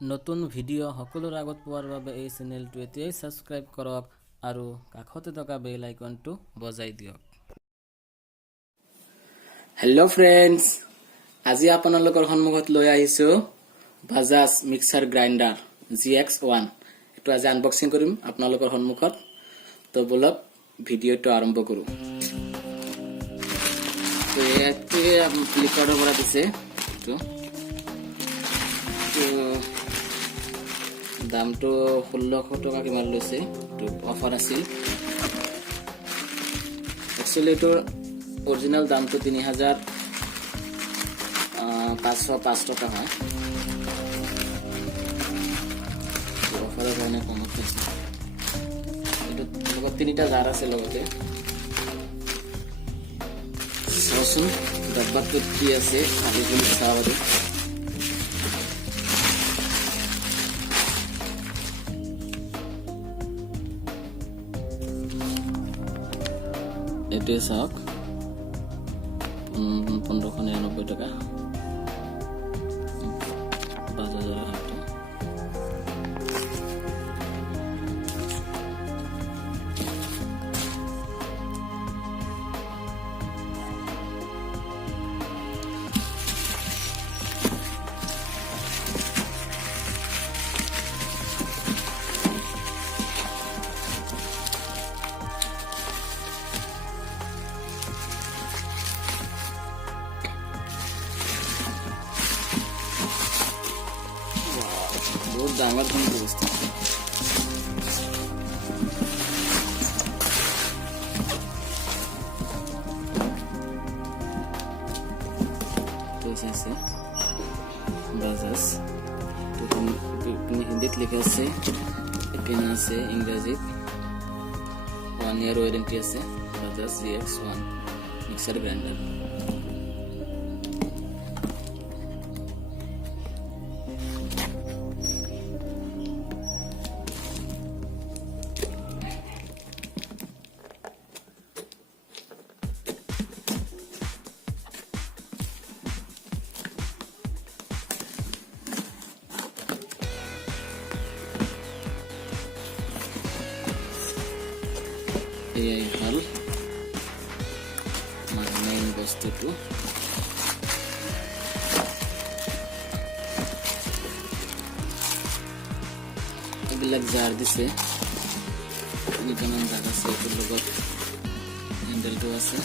নতুন ভিডিঅ' সকলোৰ আগত পোৱাৰ বাবে এই চেনেলটো এতিয়াই সাবস্ক্ৰাইব কৰক আৰু কাষতে থকা বেল আইকনটো বজাই দিয়ক। হেল্ল' ফ্ৰেণ্ডছ, আজি আপোনালোকৰ সন্মুখত লৈ আহিছো বাজাজ মিক্সাৰ গ্ৰাইণ্ডাৰ GX1। এটো আজি আনবক্সিং কৰিম আপোনালোকৰ সন্মুখত। তো বলক ভিডিঅ'টো আৰম্ভ কৰো। তো এতে ফ্লিপকাৰ্টৰ পৰা দিছে তো দামটো 1600 টাকা কিমান লৈছে। তো অফাৰ আছিল। একচুয়ালি এটোৰ অরিজিনাল দামটো 3505 টাকা হয়। অফারের কারণে কমত পাইছে। এটো লগত তিনিটা জার আছে লগতে। চাওচোন ডাব্বাটোত কি আছে আমি যদি চাওঁ আৰু। এটোৱে চাওক 1599 টাকা বাজাজৰ হাতটো। बहुत डांगर पण व्यवस्था तो ऐसे बाजाज तो हिंदी लिखा আছে এখানে আছে ইংরেজিত 1 ইয়ার ওয়ারেন্টি আছে বাজাজ GX1 মিক্সার গ্রাইন্ডার। এই হল আমার মেইন বস্তুটো। এগুলা জার দিছে কেমন দেখাচ্ছে। এটার লগত হ্যান্ডেলটো আছে।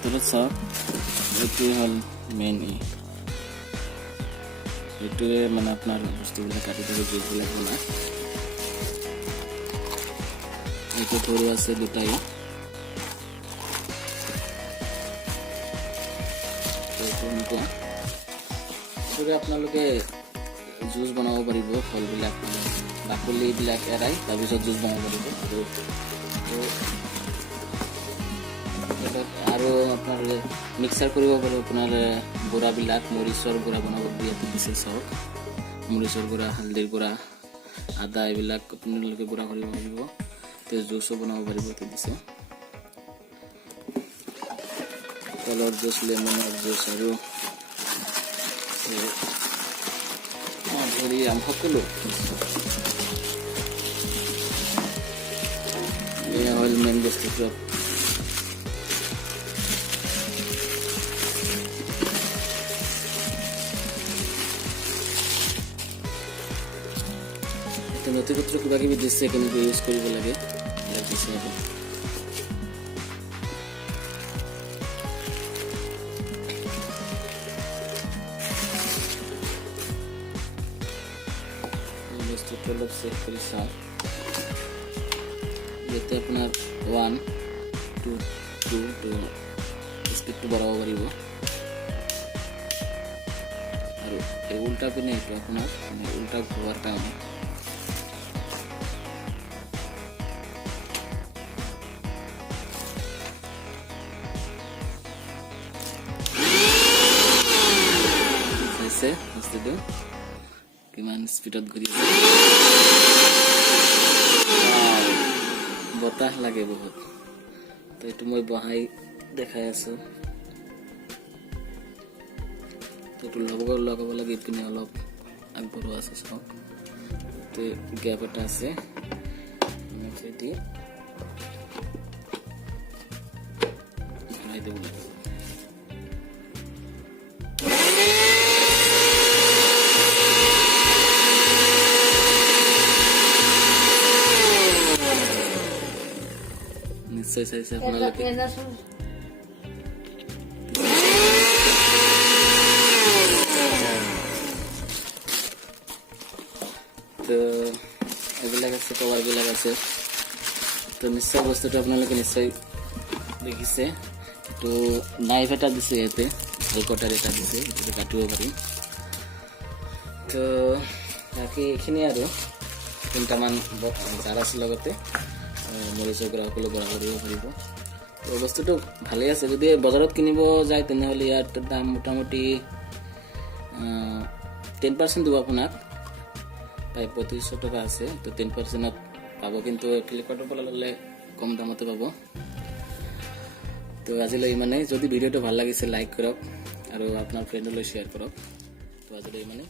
তোরা সব এটাই হল মেইন। এটাই মানে আপনার বস্তুগুলা কাটি থেকে জুসগুলা খোলা। এটো সৰু আছে দুটাই। আপোনালোকে জুচ বনাব পাৰিব। ফলবিলাক বাকলিবিলাক এৰাই তাৰপিছত জুচ বনাব পাৰিব। আৰু আপোনাৰ মিক্সাৰ কৰিব পাৰিব। আপোনাৰ গুড়াবিলাক মৰিচৰ গুড়া বনাব ইয়াতে দিছে। চাওক মৰিচৰ গুড়া, হালধিৰ গুড়া, আদা এইবিলাক আপোনালোকে গুড়া কৰিব পাৰিব। জুসও বনাব পাৰিব দিছে। কলৰ জুস, লেমনৰ জুস আৰু ধৰি আম সকলো। এয়া হ'ল মেইন বস্তুটো। নথিপত্ৰ কিবা কিবি দিছে কেনেকৈ ইউজ কৰিব লাগে দিছে। বস্তুটো অলপ চেক কৰি চাওঁ। ইয়াতে আপোনাৰ 1 2 2 তো স্পীডটো বঢ়াব পাৰিব। আৰু এই উল্টা পিনে এইটো আপোনাৰ উল্টা ঘূৰোৱাৰ কাৰণে বস্তুটো কিমান স্পীডত ঘূৰি আছে। বতাহ লাগে বহুত। তো এইটো মই বহাই দেখাই আছো। তো এইটো লগাব লাগে ইপিনে অলপ আগবঢ়োৱা আছে চাওক তো গ্যাপ এটা আছে সেটি ঘূৰাই দিব লাগিব নিশ্চয় চাইছে আপোনালোকে তো এইবিলাক আছে কভাৰবিলাক আছে তো নিশ্চয় বস্তুটো আপোনালোকে নিশ্চয় দেখিছে তো নাইফ এটা দিছে ইয়াতে ভাল কটাৰ এটা দিছে এইটো কাটিব পাৰিম তো বাকী এইখিনি আৰু 3টামান জাৰ আছে লগতে মৰিচৰ গুড়া সকলো গুড়া কৰিব পাৰিব তো বস্তুটো ভালে আছে যদি বজাৰত কিনিব যায় তেনেহ'লে ইয়াৰ দাম মোটামুটি 10% দিব আপোনাক প্ৰায় 2500 টকা আছে তো 10%ত পাব কিন্তু ফ্লিপকাৰ্টৰ পৰা ল'লে কম দামতে পাব তো আজিলৈ ইমানেই যদি ভিডিঅ'টো ভাল লাগিছে লাইক কৰক আৰু আপোনাৰ ফ্ৰেণ্ডলৈ শ্বেয়াৰ কৰক তো আজিলৈ ইমানেই